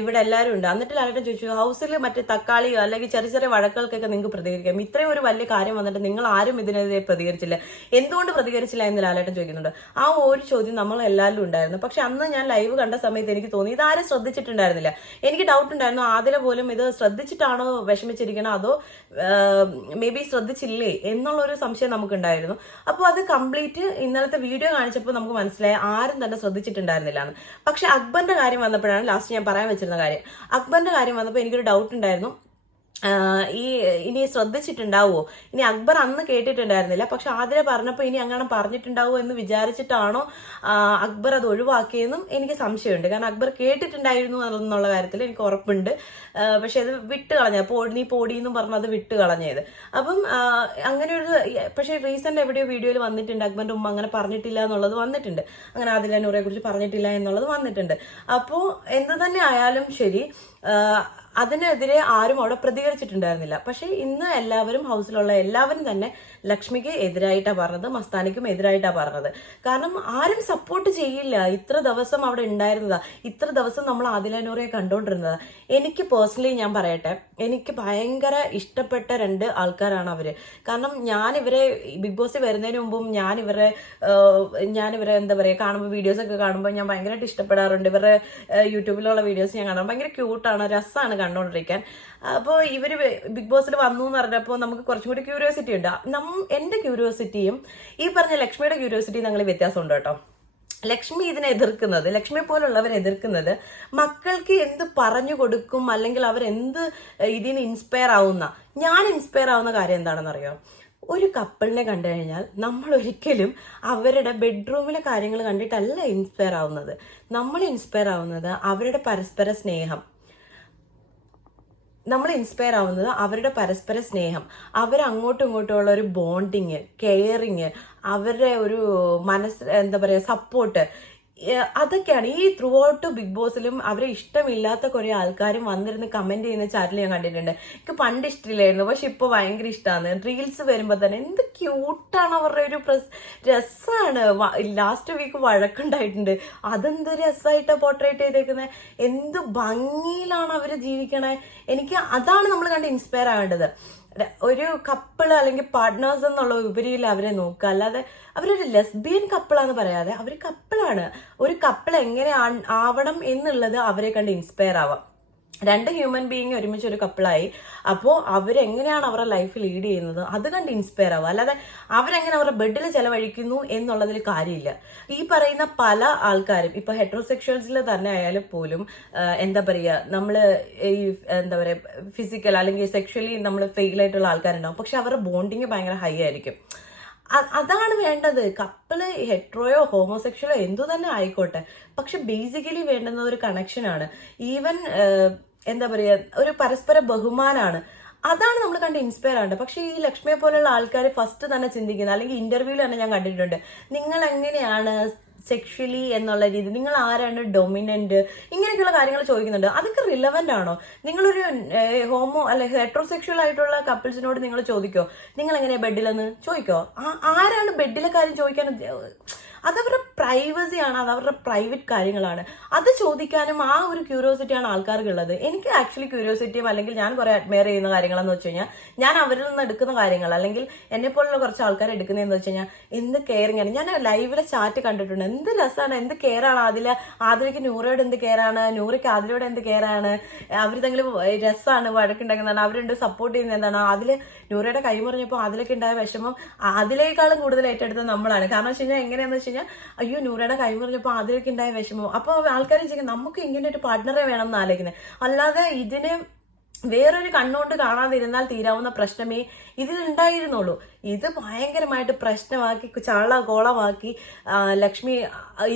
ഇവിടെ എല്ലാവരും ഉണ്ട്. എന്നിട്ട് ലാലേട്ടൻ ചോദിച്ചു ഹൗസിൽ മറ്റേ തക്കാളിയോ അല്ലെങ്കിൽ ചെറിയ ചെറിയ വഴക്കുകൾക്കൊക്കെ നിങ്ങൾക്ക് പ്രതികരിക്കാം, ഇത്രയും ഒരു വലിയ കാര്യം വന്നിട്ട് നിങ്ങൾ ആരും ഇതിനെതിരെ പ്രതികരിച്ചില്ല, എന്തുകൊണ്ട് പ്രതികരിച്ചില്ല എന്ന് ലാലേട്ടൻ ചോദിക്കുന്നുണ്ട്. ആ ഒരു ചോദ്യം നമ്മൾ എല്ലാവരും ഉണ്ടായിരുന്നു. പക്ഷെ അന്ന് ഞാൻ ലൈവ് കണ്ട സമയത്ത് എനിക്ക് തോന്നി ഇതാരും ശ്രദ്ധിച്ചിട്ടുണ്ടായിരുന്നില്ല. എനിക്ക് ഡൗട്ട് ഉണ്ടായിരുന്നു ആദില പോലും ഇത് ശ്രദ്ധിച്ചിട്ടാണോ വിഷമിച്ചിരിക്കണം, അതോ മേ ബി ശ്രദ്ധിച്ചില്ലേ എന്നുള്ളൊരു സംശയം നമുക്കുണ്ടായിരുന്നു. അപ്പോൾ അത് കംപ്ലീറ്റ് ഇന്നലത്തെ വീഡിയോ കാണിച്ചപ്പോൾ നമുക്ക് മനസ്സിലായി ആരും തന്നെ ശ്രദ്ധിച്ചിട്ടുണ്ടായിരുന്നില്ല എന്ന്. പക്ഷെ അക്ബറിന്റെ കാര്യം വന്നപ്പോഴാണ് ലാസ്റ്റ് ഞാൻ പറയാൻ വെച്ചിരുന്ന കാര്യം. അക്ബറിന്റെ കാര്യം വന്നപ്പോൾ എനിക്കൊരു ഡൗട്ട് ഉണ്ടായിരുന്നു, ഇനി ശ്രദ്ധിച്ചിട്ടുണ്ടാവുമോ, ഇനി അക്ബർ അന്ന് കേട്ടിട്ടുണ്ടായിരുന്നില്ല, പക്ഷെ ആദില പറഞ്ഞപ്പോൾ ഇനി അങ്ങനെ പറഞ്ഞിട്ടുണ്ടാവുമോ എന്ന് വിചാരിച്ചിട്ടാണോ അക്ബർ അത് ഒഴിവാക്കിയെന്നും എനിക്ക് സംശയമുണ്ട്. കാരണം അക്ബർ കേട്ടിട്ടുണ്ടായിരുന്നു എന്നുള്ള കാര്യത്തിൽ എനിക്ക് ഉറപ്പുണ്ട്. പക്ഷെ അത് വിട്ട് കളഞ്ഞത്, നീ പോടിയെന്നും പറഞ്ഞ് അത് വിട്ട് കളഞ്ഞത്. അപ്പം അങ്ങനെ ഒരു പക്ഷെ റീസെന്റ് എവിടെയോ വീഡിയോയിൽ വന്നിട്ടുണ്ട് അക്ബറിന്റെ ഉമ്മ അങ്ങനെ പറഞ്ഞിട്ടില്ല എന്നുള്ളത് വന്നിട്ടുണ്ട്, അങ്ങനെ ആദില നൂറയെ കുറിച്ച് പറഞ്ഞിട്ടില്ല എന്നുള്ളത് വന്നിട്ടുണ്ട്. അപ്പോൾ എന്ത് തന്നെ ആയാലും ശരി, അതിനെതിരെ ആരും അവിടെ പ്രതികരിച്ചിട്ടുണ്ടായിരുന്നില്ല. പക്ഷെ ഇന്ന് എല്ലാവരും ഹൗസിലുള്ള എല്ലാവരും തന്നെ ലക്ഷ്മിക്ക് എതിരായിട്ടാണ് പറഞ്ഞത്, മസ്താനിക്കും എതിരായിട്ടാണ് പറഞ്ഞത്. കാരണം ആരും സപ്പോർട്ട് ചെയ്യില്ല. ഇത്ര ദിവസം അവിടെ ഉണ്ടായിരുന്നതാ, ഇത്ര ദിവസം നമ്മൾ ആദില നൂറയെ കണ്ടുകൊണ്ടിരുന്നതാ. എനിക്ക് പേഴ്സണലി ഞാൻ പറയട്ടെ, എനിക്ക് ഭയങ്കര ഇഷ്ടപ്പെട്ട 2 ആൾക്കാരാണ് അവര്. കാരണം ഞാനിവരെ ബിഗ് ബോസിൽ വരുന്നതിന് മുമ്പും ഞാനിവരെ എന്താ പറയുക, കാണുമ്പോൾ വീഡിയോസൊക്കെ കാണുമ്പോൾ ഞാൻ ഭയങ്കരമായിട്ട് ഇഷ്ടപ്പെടാറുണ്ട്. ഇവരുടെ യൂട്യൂബിലുള്ള വീഡിയോസ് ഞാൻ കാണാം, ഭയങ്കര ക്യൂട്ടാണ്, രസമാണ് കണ്ടുകൊണ്ടിരിക്കാൻ. അപ്പോൾ ഇവര് ബിഗ് ബോസിൽ വന്നു എന്ന് പറഞ്ഞപ്പോൾ നമുക്ക് കുറച്ചും കൂടി ക്യൂരിയോസിറ്റി ഉണ്ട്. എന്റെ ക്യൂരിയോസിറ്റിയും ഈ പറഞ്ഞ ലക്ഷ്മിയുടെ ക്യൂരിയോസിറ്റിയും തമ്മിൽ വ്യത്യാസമുണ്ട് കേട്ടോ. ലക്ഷ്മി ഇതിനെ എതിർക്കുന്നത്, ലക്ഷ്മിയെ പോലുള്ളവർ എതിർക്കുന്നത് മക്കൾക്ക് എന്ത് പറഞ്ഞു കൊടുക്കും, അല്ലെങ്കിൽ അവരെന്ത് ഇതിന് ഇൻസ്പയർ ആവുന്ന. ഞാൻ ഇൻസ്പയർ ആവുന്ന കാര്യം എന്താണെന്നറിയോ, ഒരു കപ്പിളിനെ കണ്ടു കഴിഞ്ഞാൽ നമ്മൾ ഒരിക്കലും അവരുടെ ബെഡ്റൂമിലെ കാര്യങ്ങൾ കണ്ടിട്ടല്ല ഇൻസ്പയർ ആവുന്നത്. നമ്മൾ ഇൻസ്പയർ ആവുന്നത് അവരുടെ പരസ്പര സ്നേഹം, അവരുടെ പരസ്പര സ്നേഹം, അവരങ്ങോട്ടും ഇങ്ങോട്ടുമുള്ള ഒരു ബോണ്ടിങ്, കെയറിങ്, അവരുടെ ഒരു എന്താ പറയുക സപ്പോർട്ട്, അതൊക്കെയാണ് ഈ ത്രൂ ഔട്ട് ബിഗ് ബോസിലും അവരെ ഇഷ്ടമില്ലാത്ത കുറെ ആൾക്കാരും വന്നിരുന്ന് കമന്റ് ചെയ്യുന്ന ചാറ്റിൽ ഞാൻ കണ്ടിട്ടുണ്ട്. എനിക്ക് പണ്ട് ഇഷ്ടമില്ലായിരുന്നു, പക്ഷെ ഇപ്പൊ ഭയങ്കര ഇഷ്ടമാണ്. റീൽസ് വരുമ്പോ തന്നെ എന്ത് ക്യൂട്ടാണ് അവരുടെ ഒരു രസമാണ്. ലാസ്റ്റ് വീക്ക് വഴക്കുണ്ടായിട്ടുണ്ട്, അതെന്ത് രസമായിട്ടാ പോർട്രേറ്റ് ചെയ്തേക്കുന്നത്, എന്ത് ഭംഗിയിലാണ് അവര് ജീവിക്കണേ. എനിക്ക് അതാണ് നമ്മൾ കണ്ട് ഇൻസ്പയർ ആവേണ്ടത്. ഒരു കപ്പിള് അല്ലെങ്കിൽ പാർട്ട്നേഴ്സ് എന്നുള്ള ഉപരിയിൽ അവരെ നോക്കുക, അല്ലാതെ അവരൊരു ലെസ്ബിയൻ കപ്പിളാന്ന് പറയാതെ അവർ കപ്പിളാണ്. ഒരു കപ്പിൾ എങ്ങനെ ആവണം എന്നുള്ളത് അവരെ കണ്ട് ഇൻസ്പയർ ആവാം. രണ്ട് ഹ്യൂമൻ ബീയിങ് ഒരുമിച്ച് ഒരു കപ്പിളായി, അപ്പോൾ അവരെങ്ങനെയാണ് അവരുടെ ലൈഫ് ലീഡ് ചെയ്യുന്നത് അത് കണ്ട് ഇൻസ്പയർ ആവുക, അല്ലാതെ അവരെങ്ങനെ അവരുടെ ബെഡിൽ ചെലവഴിക്കുന്നു എന്നുള്ളതിൽ കാര്യമില്ല. ഈ പറയുന്ന പല ആൾക്കാരും ഇപ്പൊ ഹെറ്ററോസെക്ഷൽസിൽ തന്നെ ആയാലും പോലും എന്താ പറയുക, നമ്മള് ഈ എന്താ പറയുക ഫിസിക്കൽ അല്ലെങ്കിൽ സെക്ഷലി നമ്മൾ ഫെയിൽ ആയിട്ടുള്ള ആൾക്കാരുണ്ടാവും, പക്ഷെ അവരുടെ ബോണ്ടിങ് ഭയങ്കര ഹൈ ആയിരിക്കും. അതാണ് വേണ്ടത്. കപ്പിള് ഹെട്രോയോ ഹോമോസെക്ഷലോ എന്തു തന്നെ ആയിക്കോട്ടെ, പക്ഷെ ബേസിക്കലി വേണ്ടുന്നത് ഒരു കണക്ഷനാണ്. ഈവൻ എന്താ പറയുക, ഒരു പരസ്പര ബഹുമാനാണ്. അതാണ് നമ്മൾ കണ്ട് ഇൻസ്പയർ ആവേണ്ടത്. പക്ഷെ ഈ ലക്ഷ്മിയെ പോലുള്ള ആൾക്കാർ ഫസ്റ്റ് തന്നെ ചിന്തിക്കുന്നത്, അല്ലെങ്കിൽ ഇന്റർവ്യൂവിൽ തന്നെ ഞാൻ കണ്ടിട്ടുണ്ട്, നിങ്ങൾ എങ്ങനെയാണ് സെക്ഷലി എന്നുള്ള രീതി, നിങ്ങൾ ആരാണ് ഡൊമിനന്റ്, ഇങ്ങനെയൊക്കെയുള്ള കാര്യങ്ങൾ ചോദിക്കുന്നുണ്ട്. അതൊക്കെ റിലവന്റ് ആണോ? നിങ്ങളൊരു ഹോമോ അല്ലെ ഹെട്രോസെക്ഷൽ ആയിട്ടുള്ള കപ്പിൾസിനോട് നിങ്ങൾ ചോദിക്കോ നിങ്ങൾ എങ്ങനെയാ ബെഡിലെന്ന് ചോദിക്കോ? ആരാണ് ബെഡിലെ കാര്യം ചോദിക്കാൻ? അതവരുടെ പ്രൈവസിയാണ്, അത് അവരുടെ പ്രൈവറ്റ് കാര്യങ്ങളാണ്. അത് ചോദിക്കാനും ആ ഒരു ക്യൂരിയോസിറ്റിയാണ് ആൾക്കാർക്കുള്ളത്. എനിക്ക് ആക്ച്വലി ക്യൂരിയോസിറ്റിയും അല്ലെങ്കിൽ ഞാൻ കുറെ അഡ്മയർ ചെയ്യുന്ന കാര്യങ്ങളെന്ന് വെച്ച് കഴിഞ്ഞാൽ, ഞാൻ അവരിൽ നിന്ന് എടുക്കുന്ന കാര്യങ്ങൾ അല്ലെങ്കിൽ എന്നെ പോലുള്ള കുറച്ച് ആൾക്കാർ എടുക്കുന്നതെന്ന് വെച്ച് കഴിഞ്ഞാൽ എന്ത് കെയറിങ് ആണ്. ഞാൻ ലൈവിലെ ചാറ്റ് കണ്ടിട്ടുണ്ട്, എന്ത് രസമാണ്, എന്ത് കെയർ ആണ്. ആദിലയ്ക്ക് നൂറയോട് എന്ത് കെയർ ആണ്, നൂറയ്ക്ക് ആദിലയോട് എന്ത് കെയർ ആണ്. അവർ തമ്മിൽ രസമാണ്, വഴക്കുണ്ടാക്കുന്നതാണ്, അവരുണ്ട് സപ്പോർട്ട് ചെയ്യുന്നത് എന്താണ്. നൂറയുടെ കൈ മുറിഞ്ഞപ്പോൾ ആദിലയ്ക്ക് ഉണ്ടായ വിഷമം അതിലേക്കാളും കൂടുതൽ ഏറ്റെടുത്തത് നമ്മളാണ്. കാരണം വെച്ച് കഴിഞ്ഞാൽ എങ്ങനെയാന്ന് വെച്ച് കഴിഞ്ഞാൽ, അയ്യോ നൂറയുടെ കൈ മുറിഞ്ഞപ്പോൾ ആദിലയ്ക്ക് ഉണ്ടായ വിഷമം. അപ്പോൾ ആൾക്കാർ വെച്ചാൽ നമുക്ക് ഇങ്ങനെ ഒരു പാർട്ട്ണറെ വേണം എന്ന് ആലോചിക്കുന്നത്, അല്ലാതെ ഇതിന് വേറൊരു കണ്ണുകൊണ്ട് കാണാതിരുന്നാൽ തീരാവുന്ന പ്രശ്നമേ ഇതിലുണ്ടായിരുന്നുള്ളൂ. ഇത് ഭയങ്കരമായിട്ട് പ്രശ്നമാക്കി കോളമാക്കി ലക്ഷ്മി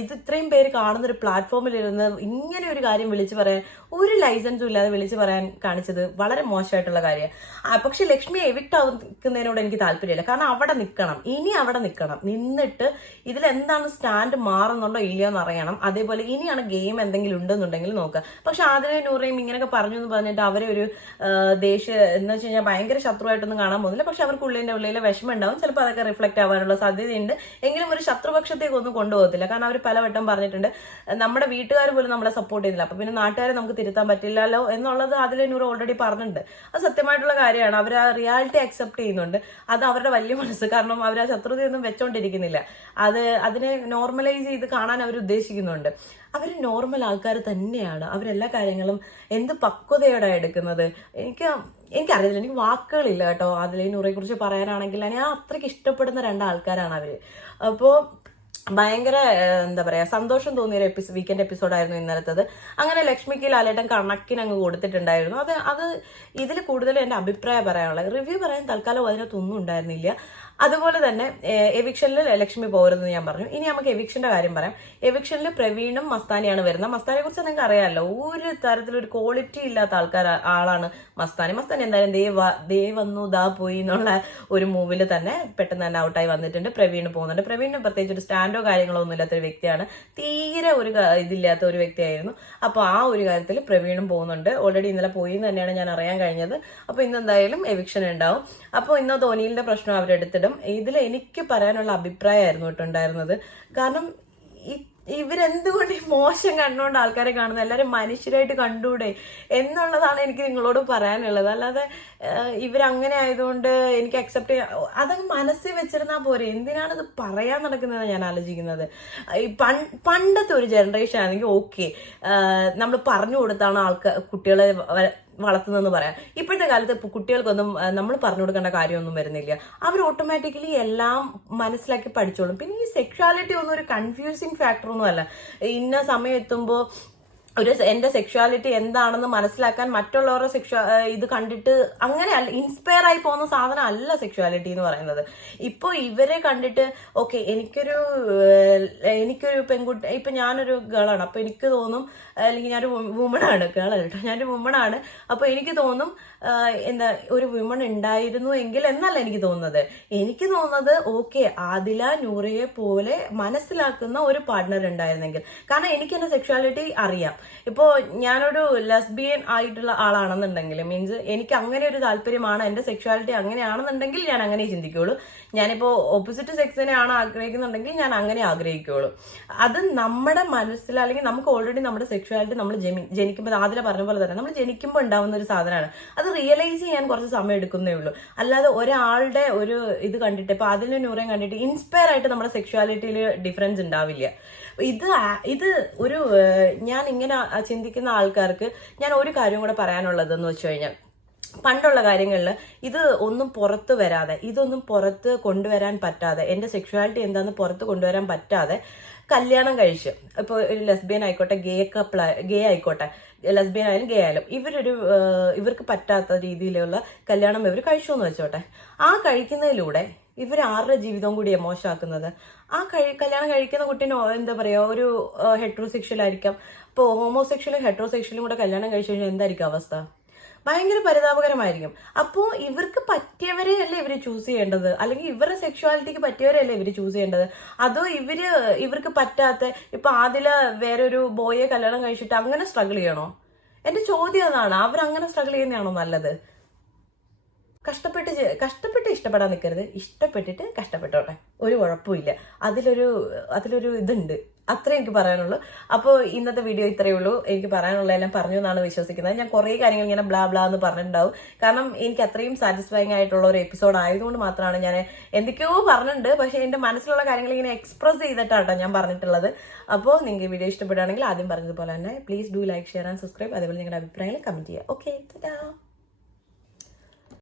ഇത് ഇത്രയും പേര് കാണുന്നൊരു പ്ലാറ്റ്ഫോമിലിരുന്ന് ഇങ്ങനെ ഒരു കാര്യം വിളിച്ചു പറയാൻ, ഒരു ലൈസൻസും ഇല്ലാതെ വിളിച്ചു പറയാൻ കാണിച്ചത് വളരെ മോശമായിട്ടുള്ള കാര്യമാണ്. പക്ഷെ ലക്ഷ്മി എവിക്റ്റ് ആക്കുന്നതിനോട് എനിക്ക് താല്പര്യമില്ല. കാരണം അവിടെ നിൽക്കണം, ഇനി അവിടെ നിന്നിട്ട് ഇതിലെന്താണ് സ്റ്റാൻഡ് മാറുന്നുണ്ടോ ഇല്ലയോ എന്ന് അറിയണം. അതേപോലെ ഇനിയാണ് ഗെയിം എന്തെങ്കിലും ഉണ്ടെന്നുണ്ടെങ്കിൽ നോക്കുക. പക്ഷെ ആദിലയും നൂറയും ഇങ്ങനെയൊക്കെ പറഞ്ഞു എന്ന് പറഞ്ഞിട്ട് അവരെ ഒരു ദേഷ്യം എന്ന് വെച്ച് കഴിഞ്ഞാൽ ഭയങ്കര ശത്രുവായിട്ടൊന്നും കാണാൻ പോകുന്നില്ല. പക്ഷെ അവർക്ക് ഉള്ളിലെ വിഷമം ഉണ്ടാവും, ചിലപ്പോൾ അതൊക്കെ റിഫ്ലക്ട് ആവാനുള്ള സാധ്യതയുണ്ട്. എങ്കിലും ഒരു ശത്രുപക്ഷത്തേക്ക് ഒന്നും കൊണ്ടുപോകത്തില്ല. കാരണം അവർ പലവട്ടം പറഞ്ഞിട്ടുണ്ട്, നമ്മുടെ വീട്ടുകാർ പോലും നമ്മളെ സപ്പോർട്ട് ചെയ്യുന്നില്ല, അപ്പൊ പിന്നെ നാട്ടുകാരെ നമുക്ക് തിരുത്താൻ പറ്റില്ലല്ലോ എന്നുള്ളത് ആദില നൂറ് ഓൾറെഡി പറഞ്ഞിട്ടുണ്ട്. അത് സത്യമായിട്ടുള്ള കാര്യമാണ്. അവർ ആ റിയാലിറ്റി അക്സെപ്റ്റ് ചെയ്യുന്നുണ്ട്. അത് അവരുടെ വലിയ മനസ്സ്. കാരണം അവർ ആ ശത്രുതയൊന്നും വെച്ചോണ്ടിരിക്കുന്നില്ല, അതിനെ നോർമലൈസ് ചെയ്ത് കാണാൻ അവർ ഉദ്ദേശിക്കുന്നുണ്ട്. അവർ നോർമൽ ആൾക്കാർ തന്നെയാണ്. അവരെല്ലാ കാര്യങ്ങളും എന്ത് പക്വതയോടെ എടുക്കുന്നത്. എനിക്കറിയത്തില്ല, എനിക്ക് വാക്കുകളില്ല കേട്ടോ ആദിലയും നൂറയെ കുറിച്ച് പറയാനാണെങ്കിൽ. ഞാൻ അത്രയ്ക്ക് ഇഷ്ടപ്പെടുന്ന രണ്ടാൾക്കാരാണ് അവര്. അപ്പോൾ ഭയങ്കര എന്താ പറയാ സന്തോഷം തോന്നിയൊരു വീക്കെൻഡ് എപ്പിസോഡായിരുന്നു ഇന്നലത്തത്. അങ്ങനെ ലക്ഷ്മിക്ക് ലാലേട്ടൻ കണക്കിന് അങ്ങ് കൊടുത്തിട്ടുണ്ടായിരുന്നു. അത് ഇതിൽ കൂടുതൽ എൻ്റെ അഭിപ്രായം പറയാനുള്ളത്, റിവ്യൂ പറയാൻ തൽക്കാലം അതിനകത്തൊന്നും ഉണ്ടായിരുന്നില്ല. അതുപോലെ തന്നെ എവിക്ഷനിൽ ലക്ഷ്മി പോകരുതെന്ന് ഞാൻ പറഞ്ഞു. ഇനി നമുക്ക് എവിക്ഷന്റെ കാര്യം പറയാം. എവിക്ഷനിൽ പ്രവീണും മസ്താനിയാണ് വരുന്നത്. മസ്താനിയെ കുറിച്ച് നിങ്ങൾക്ക് അറിയാമല്ലോ, ഒരു തരത്തിലൊരു ക്വാളിറ്റി ഇല്ലാത്ത ആളാണ് മസ്താനി. എന്തായാലും ദേ വന്നു ദാ പോയി എന്നുള്ള ഒരു മൂവിൽ തന്നെ പെട്ടെന്ന് തന്നെ ഔട്ടായി വന്നിട്ടുണ്ട്. പ്രവീണ് പോകുന്നുണ്ട്. പ്രവീണിന് പ്രത്യേകിച്ച് ഒരു സ്റ്റാൻഡോ കാര്യങ്ങളോ ഒന്നും ഇല്ലാത്തൊരു വ്യക്തിയാണ്, തീരെ ഒരു ഇതില്ലാത്ത ഒരു വ്യക്തിയായിരുന്നു. അപ്പോൾ ആ ഒരു കാര്യത്തിൽ പ്രവീണും പോകുന്നുണ്ട്. ഓൾറെഡി ഇന്നലെ പോയി എന്ന് തന്നെയാണ് ഞാൻ അറിയാൻ കഴിഞ്ഞത്. അപ്പോൾ ഇന്നെന്തായാലും എവിക്ഷൻ ഉണ്ടാവും. അപ്പോൾ ഇന്ന് ധോനിയുടെ പ്രശ്നം അവരെടുത്തിടും. ഇതിൽ എനിക്ക് പറയാനുള്ള അഭിപ്രായമായിരുന്നു കേട്ടുണ്ടായിരുന്നത്. കാരണം ഇവരെന്തുകൊണ്ട് ഈ മോശം കണ്ടുകൊണ്ട് ആൾക്കാരെ കാണുന്നത്, എല്ലാവരും മനുഷ്യരായിട്ട് കണ്ടൂടെ എന്നുള്ളതാണ് എനിക്ക് നിങ്ങളോട് പറയാനുള്ളത്. അല്ലാതെ ഇവരങ്ങനെ ആയതുകൊണ്ട് എനിക്ക് അക്സെപ്റ്റ് ചെയ്യാൻ, അതങ്ങ് മനസ്സിൽ വെച്ചിരുന്നാൽ പോരെ. എന്തിനാണ് ഇത് പറയാൻ നടക്കുന്നതെന്ന് ഞാൻ ആലോചിക്കുന്നത്. പണ്ടത്തെ ഒരു ജനറേഷൻ ആണെങ്കിൽ ഓക്കെ, നമ്മൾ പറഞ്ഞു കൊടുത്താണ് കുട്ടികളെ വളർത്തുന്നതെന്ന് പറയാം. ഇപ്പോഴത്തെ കാലത്ത് കുട്ടികൾക്കൊന്നും നമ്മൾ പറഞ്ഞു കൊടുക്കേണ്ട കാര്യമൊന്നും വരുന്നില്ല. അവർ ഓട്ടോമാറ്റിക്കലി എല്ലാം മനസ്സിലാക്കി പഠിച്ചോളും. പിന്നെ ഈ സെക്ഷുവാലിറ്റി ഒന്നും ഒരു കൺഫ്യൂസിങ് ഫാക്ടർ ഒന്നും അല്ല. ഇന്ന സമയം എത്തുമ്പോൾ എന്റെ സെക്ഷുവാലിറ്റി എന്താണെന്ന് മനസ്സിലാക്കാൻ മറ്റുള്ളവരുടെ ഇത് കണ്ടിട്ട് അങ്ങനെ അല്ല, ഇൻസ്പയർ ആയി പോകുന്ന സാധനം അല്ല സെക്ഷുവാലിറ്റി എന്ന് പറയുന്നത്. ഇപ്പോൾ ഇവരെ കണ്ടിട്ട് ഓക്കെ എനിക്കൊരു പെൺകുട്ടി, ഇപ്പൊ ഞാനൊരു ഗേളാണ്, അപ്പൊ എനിക്ക് തോന്നും, അല്ലെങ്കിൽ ഞാനൊരു വുമണാണ്, ഗേളല്ല കേട്ടോ, ഞാനൊരു വുമണാണ്, അപ്പൊ എനിക്ക് തോന്നും എന്താ ഒരു വുമൺ ഉണ്ടായിരുന്നു എങ്കിൽ എന്നല്ല എനിക്ക് തോന്നുന്നത്. എനിക്ക് തോന്നുന്നത് ഓക്കെ ആദില നൂറയെ പോലെ മനസ്സിലാക്കുന്ന ഒരു പാർട്ട്ണർ ഉണ്ടായിരുന്നെങ്കിൽ. കാരണം എനിക്ക് എന്റെ സെക്ഷുവാലിറ്റി അറിയാം. ഇപ്പോൾ ഞാനൊരു ലെസ്ബിയൻ ആയിട്ടുള്ള ആളാണെന്നുണ്ടെങ്കിൽ, മീൻസ് എനിക്ക് അങ്ങനെ ഒരു താല്പര്യമാണ്, എന്റെ സെക്ഷുവാലിറ്റി അങ്ങനെയാണെന്നുണ്ടെങ്കിൽ ഞാൻ അങ്ങനെ ചിന്തിക്കുള്ളൂ. ഞാനിപ്പോൾ ഓപ്പോസിറ്റ് സെക്സിനെയാണ് ആഗ്രഹിക്കുന്നുണ്ടെങ്കിൽ ഞാൻ അങ്ങനെ ആഗ്രഹിക്കുള്ളൂ. അത് നമ്മുടെ മനസ്സിൽ, അല്ലെങ്കിൽ നമുക്ക് ഓൾറെഡി നമ്മുടെ സെക്ഷുവാലിറ്റി നമ്മൾ ജനിക്കുമ്പോൾ ആദില പറഞ്ഞ പോലെ തന്നെ നമ്മൾ ജനിക്കുമ്പോൾ ഉണ്ടാവുന്ന ഒരു സാധനമാണ്. അത് റിയലൈസ് ചെയ്യാൻ കുറച്ച് സമയം എടുക്കുന്നേ ഉള്ളൂ. അല്ലാതെ ഒരാളുടെ ഒരു ഇത് കണ്ടിട്ട്, ഇപ്പൊ അതിന്റെ നൂറേം കണ്ടിട്ട് ഇൻസ്പയർ ആയിട്ട് നമ്മുടെ സെക്ഷുവാലിറ്റിയിൽ ഡിഫറൻസ് ഉണ്ടാവില്ല. ഇത് ഒരു ഞാൻ ഇങ്ങനെ ചിന്തിക്കുന്ന ആൾക്കാർക്ക് ഞാൻ ഒരു കാര്യം കൂടെ പറയാനുള്ളതെന്ന് വെച്ച് കഴിഞ്ഞാൽ, പണ്ടുള്ള കാര്യങ്ങളിൽ ഇത് ഒന്നും പുറത്ത് വരാതെ, ഇതൊന്നും പുറത്ത് കൊണ്ടുവരാൻ പറ്റാതെ, എന്റെ സെക്ഷുവാലിറ്റി എന്താന്ന് പുറത്ത് കൊണ്ടുവരാൻ പറ്റാതെ കല്യാണം കഴിച്ച്, ഇപ്പോൾ ഒരു ലെസ്ബിയൻ ആയിക്കോട്ടെ, ഗേ ആയിക്കോട്ടെ, ലെസ്ബിയൻ ആയാലും ഗേ ആയാലും, ഇവർക്ക് പറ്റാത്ത രീതിയിലുള്ള കല്യാണം ഇവർ കഴിച്ചു എന്ന് വെച്ചോട്ടെ. ആ കഴിക്കുന്നതിലൂടെ ഇവർ ആരുടെ ജീവിതവും കൂടിയാണ് മോശമാക്കുന്നത്. ആ കല്യാണം കഴിക്കുന്ന കുട്ടീനെ എന്താ പറയുക, ഒരു ഹെട്രോസെക്ഷൽ ആയിരിക്കാം. ഇപ്പോൾ ഹോമോസെക്ഷലും ഹെട്രോസെക്ഷലും കൂടെ കല്യാണം കഴിച്ചു കഴിഞ്ഞാൽ എന്തായിരിക്കും അവസ്ഥ? ഭയങ്കര പരിതാപകരമായിരിക്കും. അപ്പോൾ ഇവർക്ക് പറ്റിയവരെയല്ലേ ഇവർ ചൂസ് ചെയ്യേണ്ടത്, അല്ലെങ്കിൽ ഇവരുടെ സെക്ഷുവാലിറ്റിക്ക് പറ്റിയവരല്ലേ ഇവർ ചൂസ് ചെയ്യേണ്ടത്? അതോ ഇവർക്ക് പറ്റാത്ത, ഇപ്പൊ ആദില വേറൊരു ബോയെ കല്യാണം കഴിച്ചിട്ട് അങ്ങനെ സ്ട്രഗിൾ ചെയ്യണോ? എന്റെ ചോദ്യം അതാണ്. അവരങ്ങനെ സ്ട്രഗിൾ ചെയ്യുന്നതാണോ നല്ലത്? കഷ്ടപ്പെട്ട് ഇഷ്ടപ്പെടാൻ നിൽക്കരുത്. ഇഷ്ടപ്പെട്ടിട്ട് കഷ്ടപ്പെട്ടോട്ടെ, ഒരു കുഴപ്പമില്ല. അതിലൊരു ഇതുണ്ട്. അത്രേ എനിക്ക് പറയാനുള്ളൂ. അപ്പോൾ ഇന്നത്തെ വീഡിയോ ഇത്രയേ ഉള്ളൂ. എനിക്ക് പറയാനുള്ള എല്ലാം പറഞ്ഞു എന്നാണ് വിശ്വസിക്കുന്നത്. ഞാൻ കുറേ കാര്യങ്ങൾ ഇങ്ങനെ ബ്ലാ ബ്ലാ എന്ന് പറഞ്ഞിട്ടുണ്ടാവും. കാരണം എനിക്ക് അത്രയും സാറ്റിസ്ഫൈങ് ആയിട്ടുള്ള ഒരു എപ്പിസോഡ് ആയതുകൊണ്ട് മാത്രമാണ് ഞാൻ എന്തൊക്കെയോ പറഞ്ഞിട്ടുണ്ട്, പക്ഷേ എൻ്റെ മനസ്സിലുള്ള കാര്യങ്ങൾ ഇങ്ങനെ എക്സ്പ്രസ് ചെയ്തിട്ടാണ് ഞാൻ പറഞ്ഞിട്ടുള്ളത്. അപ്പോൾ നിങ്ങൾക്ക് വീഡിയോ ഇഷ്ടപ്പെടുകയാണെങ്കിൽ ആദ്യം പറഞ്ഞതുപോലെ തന്നെ please do like, share and subscribe. അതേപോലെ നിങ്ങളുടെ അഭിപ്രായങ്ങൾ കമന്റ് ചെയ്യുക. ഓക്കെ, ടാറ്റാ.